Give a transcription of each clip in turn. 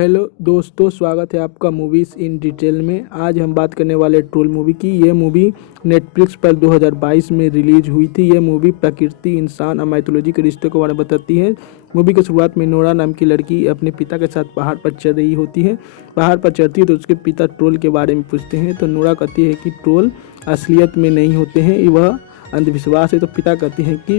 Hello दोस्तों, स्वागत है आपका मूवीज़ इन डिटेल में। आज हम बात करने वाले ट्रोल मूवी की। ये मूवी नेटफ्लिक्स पर 2022 में रिलीज हुई थी। ये मूवी प्रकृति, इंसान और माइथोलॉजी के रिश्ते को बारे में बताती है। मूवी की शुरुआत में नोरा नाम की लड़की अपने पिता के साथ पहाड़ पर चढ़ रही होती है। पहाड़ पर चढ़ती है तो उसके पिता ट्रोल के बारे में पूछते हैं, तो नोरा कहती है कि ट्रोल असलियत में नहीं होते हैं, वह अंधविश्वास है। तो पिता कहते हैं कि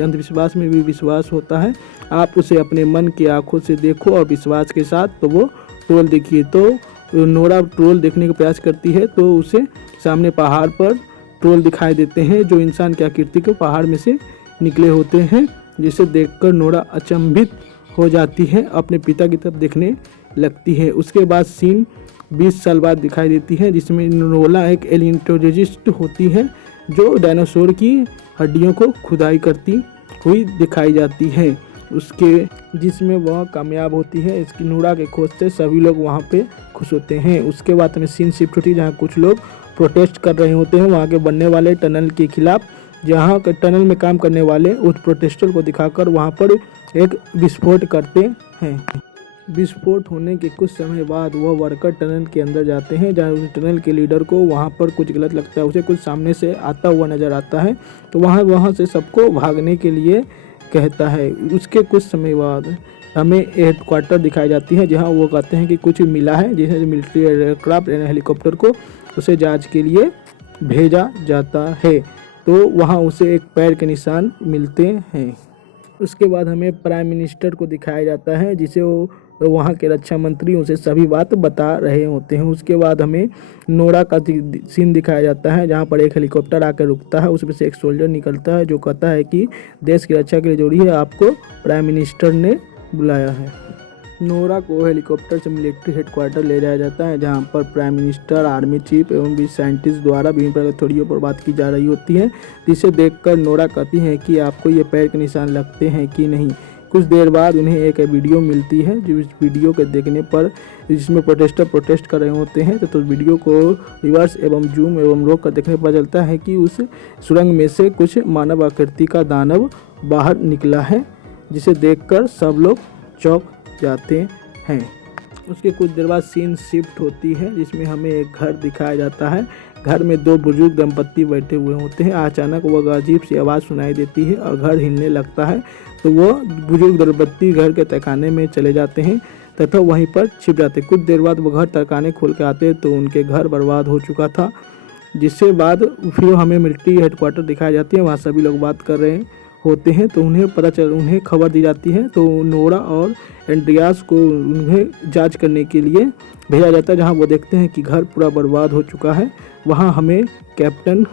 अंधविश्वास में भी विश्वास होता है, आप उसे अपने मन की आंखों से देखो और विश्वास के साथ तो वो ट्रोल देखिए। तो नोरा ट्रोल देखने का प्रयास करती है तो उसे सामने पहाड़ पर ट्रोल दिखाई देते हैं जो इंसान की आकृति के पहाड़ में से निकले होते हैं, जिसे देखकर नोरा अचंभित हो जाती है, अपने पिता की तरफ देखने लगती है। उसके बाद सीन 20 साल बाद दिखाई देती है, जिसमें नोरा एक एलियंटोलॉजिस्ट होती है जो डायनासोर की हड्डियों को खुदाई करती हुई दिखाई जाती है, जिसमें वह कामयाब होती है। इसकी नोरा के खोज से सभी लोग वहां पे खुश होते हैं। उसके बाद में सीन शिफ्ट होती है जहां कुछ लोग प्रोटेस्ट कर रहे होते हैं वहां के बनने वाले टनल के खिलाफ, जहां के टनल में काम करने वाले उस प्रोटेस्टर को दिखाकर वहां पर एक विस्फोट करते हैं। विस्फोट होने के कुछ समय बाद वह वर्कर टनल के अंदर जाते हैं, जहाँ उस टनल के लीडर को वहाँ पर कुछ गलत लगता है, उसे कुछ सामने से आता हुआ नज़र आता है, तो वहाँ से सबको भागने के लिए कहता है। उसके कुछ समय बाद हमें हेडक्वार्टर दिखाई जाती है, जहाँ वो कहते हैं कि कुछ मिला है, जिसे मिलिट्री एयरक्राफ्ट यानी हेलीकॉप्टर को उसे जाँच के लिए भेजा जाता है। तो वहाँ उसे एक पैर के निशान मिलते हैं। उसके बाद हमें प्राइम मिनिस्टर को दिखाया जाता है, जिसे वो वहाँ के रक्षा मंत्री उसे सभी बात बता रहे होते हैं। उसके बाद हमें नोरा का सीन दिखाया जाता है, जहाँ पर एक हेलीकॉप्टर आकर रुकता है, उसमें से एक सोल्जर निकलता है जो कहता है कि देश की रक्षा के लिए जरूरी है, आपको प्राइम मिनिस्टर ने बुलाया है। नोरा को हेलीकॉप्टर से मिलिट्री हेडक्वार्टर ले जाया जाता है, जहां पर प्राइम मिनिस्टर, आर्मी चीफ एवं भी साइंटिस्ट द्वारा विभिन्न प्रकार की थ्योरियों पर बात की जा रही होती है, जिसे देखकर नोरा कहती है कि आपको ये पैर के निशान लगते हैं कि नहीं। कुछ देर बाद उन्हें एक वीडियो मिलती है, जो इस वीडियो के देखने पर जिसमें प्रोटेस्टर प्रोटेस्ट कर रहे होते हैं, तो वीडियो को रिवर्स एवं जूम एवं रोक कर देखने पर चलता है कि उस सुरंग में से कुछ मानव आकृति का दानव बाहर निकला है, जिसे देखकर सब लोग चौंक जाते हैं। उसके कुछ देर बाद सीन शिफ्ट होती है, जिसमें हमें एक घर दिखाया जाता है। घर में दो बुजुर्ग दंपत्ति बैठे हुए होते हैं। अचानक वह अजीब सी आवाज़ सुनाई देती है और घर हिलने लगता है, तो वह बुजुर्ग दंपत्ति घर के तहखाने में चले जाते हैं तथा वहीं पर छिप जाते हैं। कुछ देर बाद वह घर तहखाने खोल के आते हैं तो उनके घर बर्बाद हो चुका था, जिससे बाद फिर हमें मिलिट्री हेडक्वार्टर दिखाई जाती है, वहाँ सभी लोग बात कर रहे होते हैं, तो उन्हें खबर दी जाती है। तो नोरा और एंड्रियास को उन्हें जांच करने के लिए भेजा जाता है, जहां वो देखते हैं कि घर पूरा बर्बाद हो चुका है। वहां हमें कैप्टन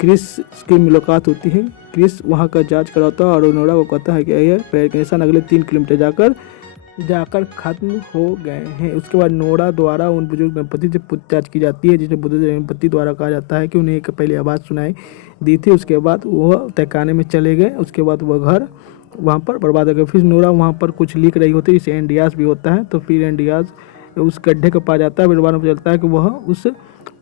क्रिस की मुलाकात होती है। क्रिस वहां का जांच कराता है और नोरा को कहता है कि यह पैर के निशान अगले 3 किलोमीटर जाकर खत्म हो गए हैं। उसके बाद नोरा द्वारा उन बुजुर्ग दंपति से पूछताछ की जाती है, जिसमें बुजुर्ग दंपति द्वारा कहा जाता है कि उन्हें एक पहले आवाज़ सुनाई दी थी, उसके बाद वह तहखाने में चले गए, उसके बाद वह घर वहाँ पर बर्बाद हो गया। फिर नोरा वहाँ पर कुछ लिख रही होती है, जिससे एंड्रियास भी होता है, तो फिर एंड्रियास उस गड्ढे को पा जाता है। फिर बाद में चलता है कि वह उस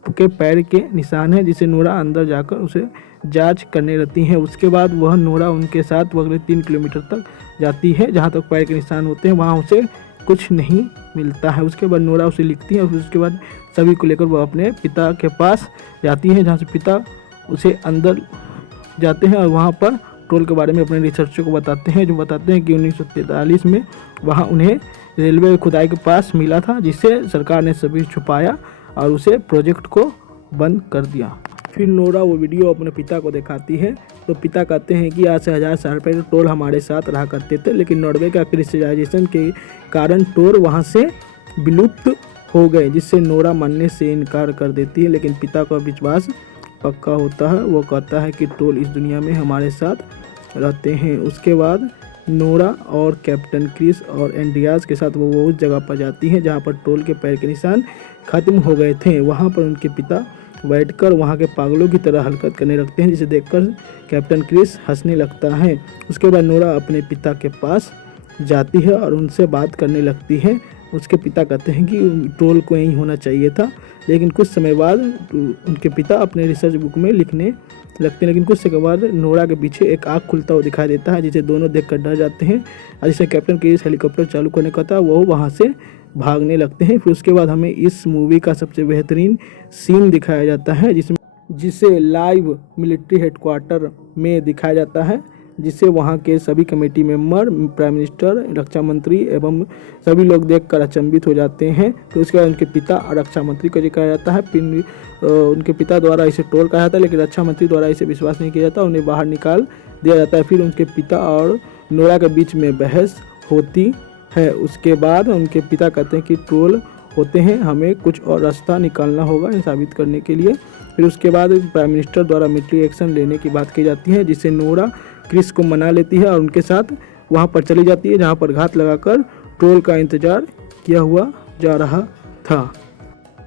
के पैर के निशान है, जिसे नोरा अंदर जाकर उसे जांच करने रहती है। उसके बाद वह नोरा उनके साथ अगले 3 किलोमीटर तक जाती है, जहाँ तक पैर के निशान होते हैं, वहाँ उसे कुछ नहीं मिलता है। उसके बाद नोरा उसे लिखती है और उसके बाद सभी को लेकर वह अपने पिता के पास जाती है, जहाँ से पिता उसे अंदर जाते हैं और वहाँ पर ट्रोल के बारे में अपने रिसर्चर को बताते हैं, जो बताते हैं कि 1943 में वहाँ उन्हें रेलवे खुदाई के पास मिला था, जिससे सरकार ने सभी छुपाया और उसे प्रोजेक्ट को बंद कर दिया। फिर नोरा वो वीडियो अपने पिता को दिखाती है, तो पिता कहते हैं कि आज से 1000 साल पहले ट्रोल हमारे साथ रहा करते थे, लेकिन नॉर्वे का क्रिश्चियनाइजेशन के कारण ट्रोल वहाँ से विलुप्त हो गए, जिससे नोरा मानने से इनकार कर देती है। लेकिन पिता का विश्वास पक्का होता है, वो कहता है कि ट्रोल इस दुनिया में हमारे साथ रहते हैं। उसके बाद नोरा और कैप्टन क्रिस और एंड्रियास के साथ वो उस जगह पर जाती है जहाँ पर ट्रोल के पैर के निशान खत्म हो गए थे। वहाँ पर उनके पिता बैठकर वहाँ के पागलों की तरह हरकत करने लगते हैं, जिसे देखकर कैप्टन क्रिस हंसने लगता है। उसके बाद नोरा अपने पिता के पास जाती है और उनसे बात करने लगती है। उसके पिता कहते हैं कि ट्रोल को यहीं होना चाहिए था, लेकिन कुछ समय बाद उनके पिता अपने रिसर्च बुक में लिखने लगते हैं। लेकिन कुछ समय बाद नोरा के पीछे एक आग खुलता हुआ दिखाई देता है, जिसे दोनों देखकर डर जाते हैं और जिसे कैप्टन क्रिस हेलीकॉप्टर चालू करने का था वो वहाँ से भागने लगते हैं। फिर उसके बाद हमें इस मूवी का सबसे बेहतरीन सीन दिखाया जाता है जिसे लाइव मिलिट्री हेडक्वार्टर में दिखाया जाता है, जिसे वहां के सभी कमेटी मेंबर, प्राइम मिनिस्टर, रक्षा मंत्री एवं सभी लोग देखकर अचंभित हो जाते हैं। तो उसके बाद उनके पिता और रक्षा मंत्री को दिखाया जाता है। फिर उनके पिता द्वारा इसे ट्रोल कहा जाता है, लेकिन रक्षा मंत्री द्वारा इसे विश्वास नहीं किया जाता, उन्हें बाहर निकाल दिया जाता है। फिर उनके पिता और नोरा के बीच में बहस होती है। उसके बाद उनके पिता कहते हैं कि ट्रोल होते हैं, हमें कुछ और रास्ता निकालना होगा ये साबित करने के लिए। फिर उसके बाद प्राइम मिनिस्टर द्वारा मिलिट्री एक्शन लेने की बात की जाती है, जिससे नोरा क्रिस को मना लेती है और उनके साथ वहां पर चली जाती है, जहां पर घात लगाकर ट्रोल का इंतजार किया हुआ जा रहा था।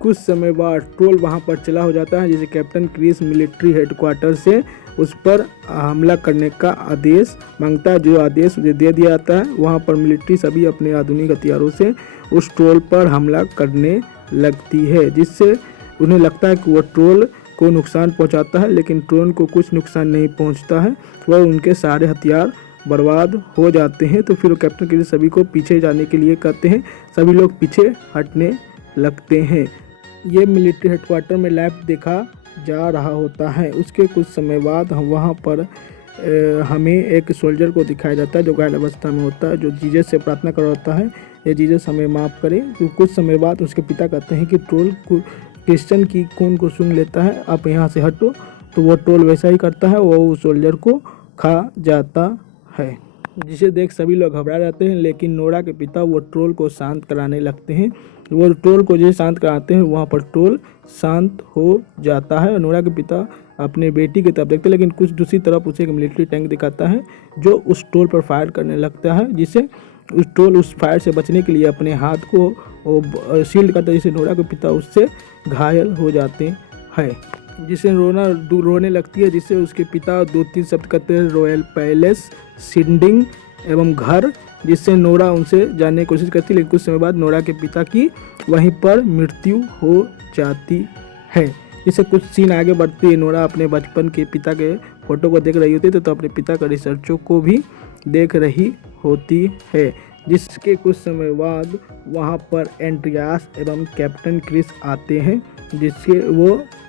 कुछ समय बाद ट्रोल वहां पर चला हो जाता है, जिसे कैप्टन क्रिस मिलिट्री हेडक्वार्टर से उस पर हमला करने का आदेश मांगता है, जो आदेश उसे दे दिया जाता है। वहां पर मिलिट्री सभी अपने आधुनिक हथियारों से उस ट्रोल पर हमला करने लगती है, जिससे उन्हें लगता है कि वो ट्रोल को नुकसान पहुंचाता है, लेकिन ट्रोल को कुछ नुकसान नहीं पहुंचता है, वह उनके सारे हथियार बर्बाद हो जाते हैं। तो फिर कैप्टन क्रिस सभी को पीछे जाने के लिए कहते हैं, सभी लोग पीछे हटने लगते हैं। ये मिलिट्री हेडक्वार्टर में लाइव देखा जा रहा होता है। उसके कुछ समय बाद हम वहाँ पर हमें एक सोल्जर को दिखाया जाता है जो घायल अवस्था में होता है, जो जीसस से प्रार्थना कर रहा होता है, ये जीसस हमें माफ़ करे। तो कुछ समय बाद उसके पिता कहते हैं कि ट्रोल क्रिश्चियन की खून को सूंघ लेता है, आप यहाँ से हटो। तो वो ट्रोल वैसा ही करता है, वो उस सोल्जर को खा जाता है, जिसे देख सभी लोग घबरा जाते हैं। लेकिन नोरा के पिता वो ट्रोल को शांत कराने लगते हैं। वो ट्रोल को जैसे शांत कराते हैं, वहाँ पर ट्रोल शांत हो जाता है। नोरा के पिता अपने बेटी की तरफ देखते हैं, लेकिन कुछ दूसरी तरफ उसे एक मिलिट्री टैंक दिखाता है जो उस ट्रोल पर फायर करने लगता है, जिससे उस ट्रोल उस फायर से बचने के लिए अपने हाथ को शील्ड करता है, जिससे नोरा के पिता उससे घायल हो जाते हैं, जिसे रोने लगती है, जिससे उसके पिता 2-3 शब्द कहते हैं, रॉयल पैलेस, सिंडिंग एवं घर, जिससे नोरा उनसे जानने की कोशिश करती है। लेकिन कुछ समय बाद नोरा के पिता की वहीं पर मृत्यु हो जाती है। इससे कुछ सीन आगे बढ़ती है, नोरा अपने बचपन के पिता के फोटो को देख रही होती है, तो अपने पिता का रिसर्चों को भी देख रही होती है। जिसके कुछ समय बाद वहाँ पर एंड्रियास एवं कैप्टन क्रिस आते हैं, जिससे वो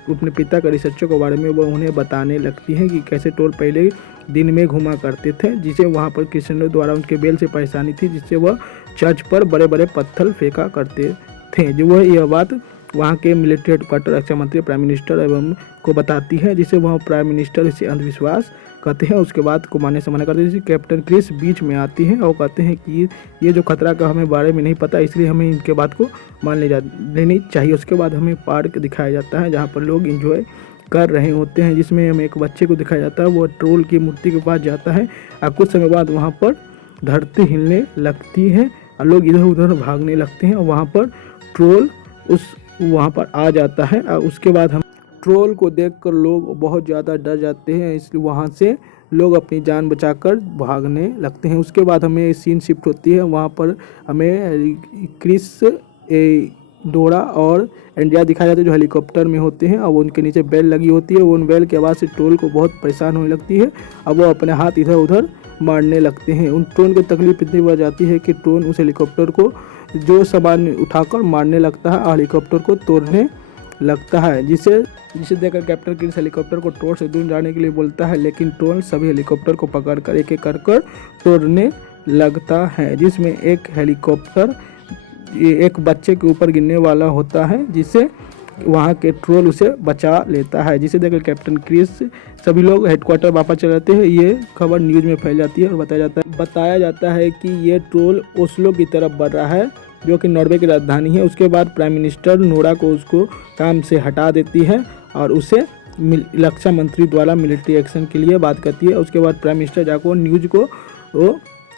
अपने पिता का रिसर्चों के बारे में वो उन्हें बताने लगती हैं कि कैसे ट्रोल पहले दिन में घुमा करते थे, जिसे वहाँ पर क्रिश्चियनों द्वारा उनके बेल से परेशानी थी, जिससे वह चर्च पर बड़े बड़े पत्थर फेंका करते थे। जो वह यह बात वहाँ के मिलिट्री हेडक्वार्टर, रक्षा मंत्री, प्राइम मिनिस्टर एवं को बताती है, जिसे वह प्राइम मिनिस्टर इसे अंधविश्वास कहते हैं। उसके बाद को मानने से मना करते हैं। जिसे कैप्टन क्रिस बीच में आती हैं और कहते हैं कि ये जो खतरा का हमें बारे में नहीं पता, इसलिए हमें इनके बात को मान लेनी चाहिए। उसके बाद हमें पार्क दिखाया जाता है, जहाँ पर लोग एंजॉय कर रहे होते हैं, जिसमें हमें एक बच्चे को दिखाया जाता है, वो ट्रोल की मूर्ति के पास जाता है और कुछ समय बाद वहाँ पर धरती हिलने लगती है और लोग इधर उधर भागने लगते हैं और वहाँ पर ट्रोल वहाँ पर आ जाता है। और उसके बाद हम ट्रोल को देखकर लोग बहुत ज़्यादा डर जाते हैं, इसलिए वहाँ से लोग अपनी जान बचाकर भागने लगते हैं। उसके बाद हमें सीन शिफ्ट होती है, वहाँ पर हमें क्रिस, डोरा और एंड्रिया दिखाया जाता है, जो हेलीकॉप्टर में होते हैं और वो उनके नीचे बेल लगी होती है। वो उन बेल की आवाज़ से ट्रोल को बहुत परेशान होने लगती है। अब वो अपने हाथ इधर उधर मारने लगते हैं। उन ट्रोन की तकलीफ इतनी बढ़ जाती है कि ट्रोन उस हेलीकॉप्टर को जो सामान उठाकर मारने लगता है और हेलीकॉप्टर को तोड़ने लगता है, जिसे देखकर कैप्टन क्रिस हेलीकॉप्टर को ट्रोन से दूर जाने के लिए बोलता है, लेकिन ट्रोन सभी हेलीकॉप्टर को पकड़कर एक एक कर तोड़ने लगता है, जिसमें एक हेलीकॉप्टर एक बच्चे के ऊपर गिरने वाला होता है, जिससे वहाँ के ट्रोल उसे बचा लेता है। जिसे देखकर कैप्टन क्रिस सभी लोग हेडक्वार्टर वापस चले जाते हैं। ये खबर न्यूज़ में फैल जाती है और बताया जाता है कि ये ट्रोल ओस्लो की तरफ बढ़ रहा है, जो कि नॉर्वे की राजधानी है। उसके बाद प्राइम मिनिस्टर नोरा को उसको काम से हटा देती है और उसे रक्षा मंत्री द्वारा मिलिट्री एक्शन के लिए बात करती है। उसके बाद प्राइम मिनिस्टर जाकर न्यूज़ को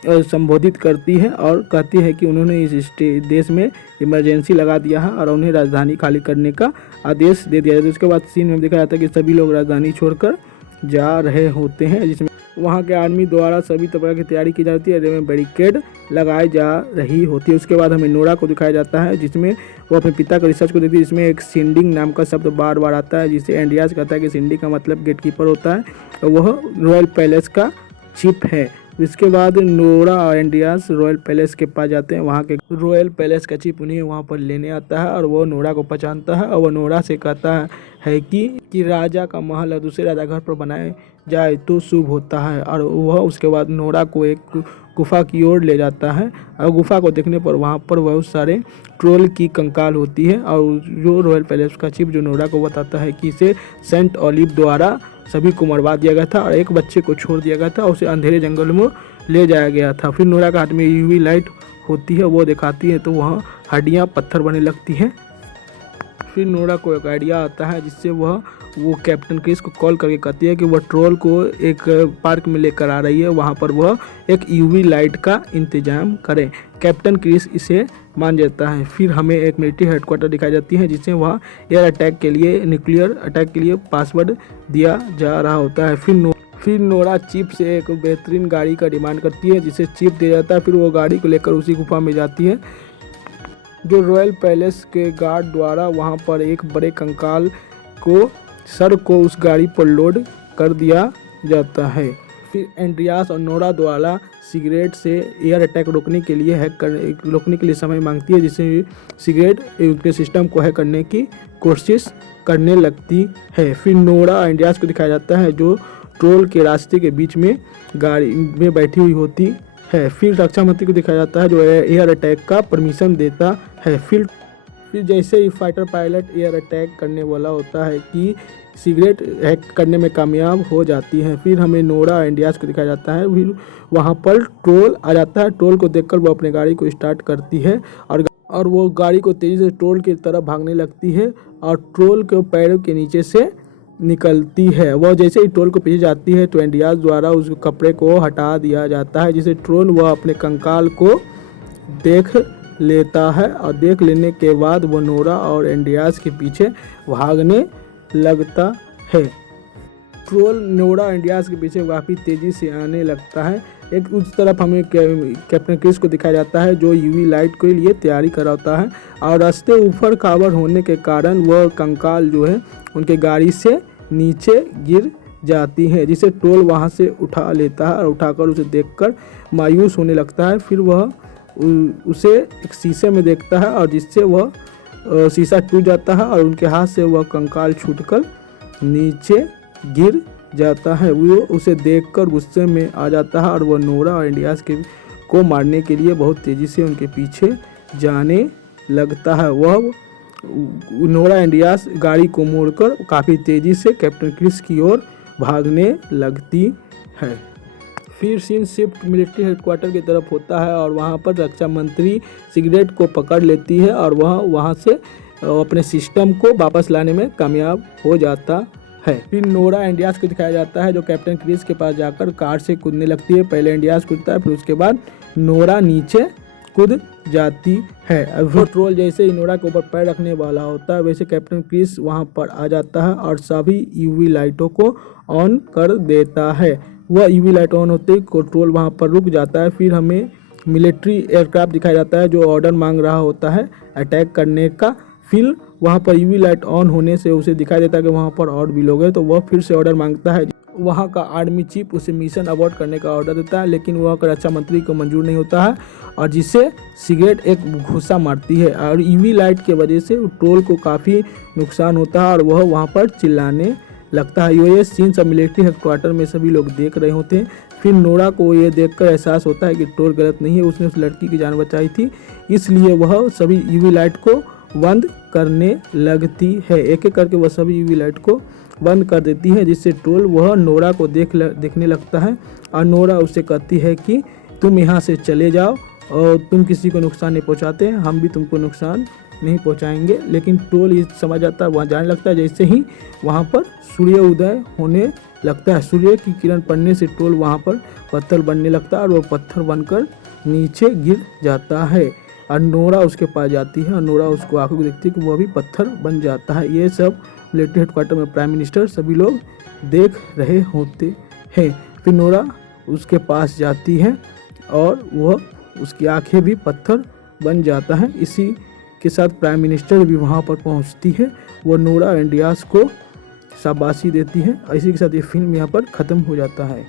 संबोधित करती है और कहती है कि उन्होंने इस देश में इमरजेंसी लगा दिया है और उन्हें राजधानी खाली करने का आदेश दे दिया जाता है। उसके बाद सीन में दिखाया जाता है कि सभी लोग राजधानी छोड़कर जा रहे होते हैं, जिसमें वहाँ के आर्मी द्वारा सभी तरह की तैयारी की जाती है, जिसमें बैरिकेड लगाई जा रही होती है। उसके बाद हमें नोरा को दिखाया जाता है, जिसमें वो अपने पिता का रिसर्च को देखती है, जिसमें एक सिंडिंग नाम का शब्द बार बार आता है, जिसे एंड्रियास कहता है कि सिंडिंग का मतलब गेटकीपर होता है और वह रॉयल पैलेस का चीफ है। इसके बाद नोरा और एंड्रियास रॉयल पैलेस के पास जाते हैं। वहाँ के रॉयल पैलेस का चीफ उन्हें वहाँ पर लेने आता है और वो नोरा को पहचानता है और वो नोरा से कहता है कि राजा का महल और दूसरे राजा घर पर बनाए जाए तो शुभ होता है। और वह उसके बाद नोरा को एक गुफा की ओर ले जाता है और गुफा को देखने पर वहाँ पर बहुत सारे ट्रोल की कंकाल होती है और जो रॉयल पैलेस का चीफ जो नोरा को बताता है कि इसे सेंट ऑलिव द्वारा सभी को मरवा दिया गया था और एक बच्चे को छोड़ दिया गया था, उसे अंधेरे जंगल में ले जाया गया था। फिर नोरा के हाथ में यूवी लाइट होती है, वो दिखाती है तो वहाँ हड्डियाँ पत्थर बनने लगती हैं। फिर नोरा को एक आइडिया आता है जिससे वो कैप्टन क्रिस को कॉल करके कहती है कि वह ट्रोल को एक पार्क में लेकर आ रही है, वहाँ पर वह एक यूवी लाइट का इंतजाम करें। कैप्टन क्रिस इसे मान जाता है। फिर हमें एक मिलिट्री हेडक्वार्टर दिखाई जाती है जिससे वह एयर अटैक के लिए न्यूक्लियर अटैक के लिए पासवर्ड दिया जा रहा होता है। फिर नोरा चीफ से एक बेहतरीन गाड़ी का डिमांड करती है जिसे चीफ दे जाता है। फिर वो गाड़ी को लेकर उसी गुफा में जाती है। जो रॉयल पैलेस के गार्ड द्वारा वहाँ पर एक बड़े कंकाल को सर को उस गाड़ी पर लोड कर दिया जाता है। फिर एंड्रियास और नोरा द्वारा सिगरेट से एयर अटैक रोकने के लिए समय मांगती है, जिससे सिगरेट उनके सिस्टम को हैक करने की कोशिश करने लगती है। फिर नोरा एंड्रियास को दिखाया जाता है जो ट्रोल के रास्ते के बीच में गाड़ी में बैठी हुई होती है। फिर रक्षा मंत्री को दिखाया जाता है जो एयर अटैक का परमिशन देता है। फिर जैसे ही फाइटर पायलट एयर अटैक करने वाला होता है कि सिगरेट हैक करने में कामयाब हो जाती है। फिर हमें नोरा एंड्रियास को दिखाया जाता है। फिर वहाँ पर ट्रोल आ जाता है। ट्रोल को देखकर वो अपने गाड़ी को स्टार्ट करती है और वो गाड़ी को तेज़ी से ट्रोल की तरफ भागने लगती है और ट्रोल के पैरों के नीचे से निकलती है। वह जैसे ही ट्रोल को पीछे जाती है तो एंड्रियास द्वारा उस कपड़े को हटा दिया जाता है, जिसे ट्रोल वह अपने कंकाल को देख लेता है और देख लेने के बाद वो नोरा और एंड्रियास के पीछे भागने लगता है। ट्रोल नोरा एंड्रियास के पीछे काफ़ी तेज़ी से आने लगता है। एक उस तरफ हमें कैप्टन क्रिस को दिखाया जाता है जो यूवी लाइट के लिए तैयारी कराता है और रास्ते ऊपर कावर होने के कारण वह कंकाल जो है उनके गाड़ी से नीचे गिर जाती है, जिसे ट्रोल वहां से उठा लेता है और उठाकर उसे देखकर मायूस होने लगता है। फिर वह उसे एक शीशे में देखता है और जिससे वह शीशा टूट जाता है और उनके हाथ से वह कंकाल छूटकर नीचे गिर जाता है। वो उसे देखकर गुस्से में आ जाता है और वह नोरा और एंड्रियास को मारने के लिए बहुत तेज़ी से उनके पीछे जाने लगता है। वह नोरा एंड्रियास गाड़ी को मोड़कर काफ़ी तेज़ी से कैप्टन क्रिस की ओर भागने लगती है। फिर सीन शिफ्ट मिलिट्री हेडक्वार्टर की तरफ होता है और वहाँ पर रक्षा मंत्री सिगरेट को पकड़ लेती है और वह वहाँ से अपने सिस्टम को वापस लाने में कामयाब हो जाता है। फिर नोरा एंड्रियास को दिखाया जाता है जो कैप्टन क्रिस के पास जाकर कार से कूदने लगती है। पहले एंड्रियास कूदता है, फिर उसके बाद नोरा नीचे कूद जाती है। अब वो ट्रोल जैसे ही नोरा के ऊपर पैर रखने वाला होता है वैसे कैप्टन क्रिस वहाँ पर आ जाता है और सभी यूवी लाइटों को ऑन कर देता है। वह यूवी लाइट ऑन होते ही ट्रोल वहाँ पर रुक जाता है। फिर हमें मिलिट्री एयरक्राफ्ट दिखाया जाता है जो ऑर्डर मांग रहा होता है अटैक करने का। फिर वहाँ पर यूवी लाइट ऑन होने से उसे दिखाई देता है कि वहाँ पर और भी लोग हैं, तो वह फिर से ऑर्डर मांगता है। वहाँ का आर्मी चीफ उसे मिशन अबॉर्ट करने का ऑर्डर देता है, लेकिन वह रक्षा मंत्री को मंजूर नहीं होता है और जिससे सिगरेट एक घुसा मारती है और यूवी लाइट के वजह से ट्रोल को काफ़ी नुकसान होता है और वह वहाँ पर चिल्लाने लगता है। ये सीन सब मिलिट्री हेडक्वार्टर में सभी लोग देख रहे होते हैं। फिर नोरा को ये देखकर एहसास होता है कि ट्रोल गलत नहीं है, उसने उस लड़की की जान बचाई थी, इसलिए वह सभी यूवी लाइट को बंद करने लगती है। एक एक करके वह सभी यूवी लाइट को बंद कर देती है, जिससे ट्रोल वह नोरा को देखने लगता है और नोरा उससे कहती है कि तुम यहाँ से चले जाओ और तुम किसी को नुकसान नहीं पहुँचाते, हम भी तुमको नुकसान नहीं पहुँचाएंगे। लेकिन ट्रोल ये समझ आता है, वहाँ जाने लगता है। जैसे ही वहाँ पर सूर्य उदय होने लगता है, सूर्य की किरण पड़ने से ट्रोल वहाँ पर पत्थर बनने लगता है और वह पत्थर बनकर नीचे गिर जाता है और नोरा उसके पास जाती है और नोरा उसको आंखों को देखती है कि वह भी पत्थर बन जाता है। ये सब मिलिट्री हेडक्वार्टर में प्राइम मिनिस्टर सभी लोग देख रहे होते हैं। फिर नोरा उसके पास जाती है और वह उसकी आंखें भी पत्थर बन जाता है। इसी के साथ प्राइम मिनिस्टर भी वहाँ पर पहुँचती है। वो नोरा एंड्रियास को शाबाशी देती है। इसी के साथ ये फिल्म यहाँ पर ख़त्म हो जाता है।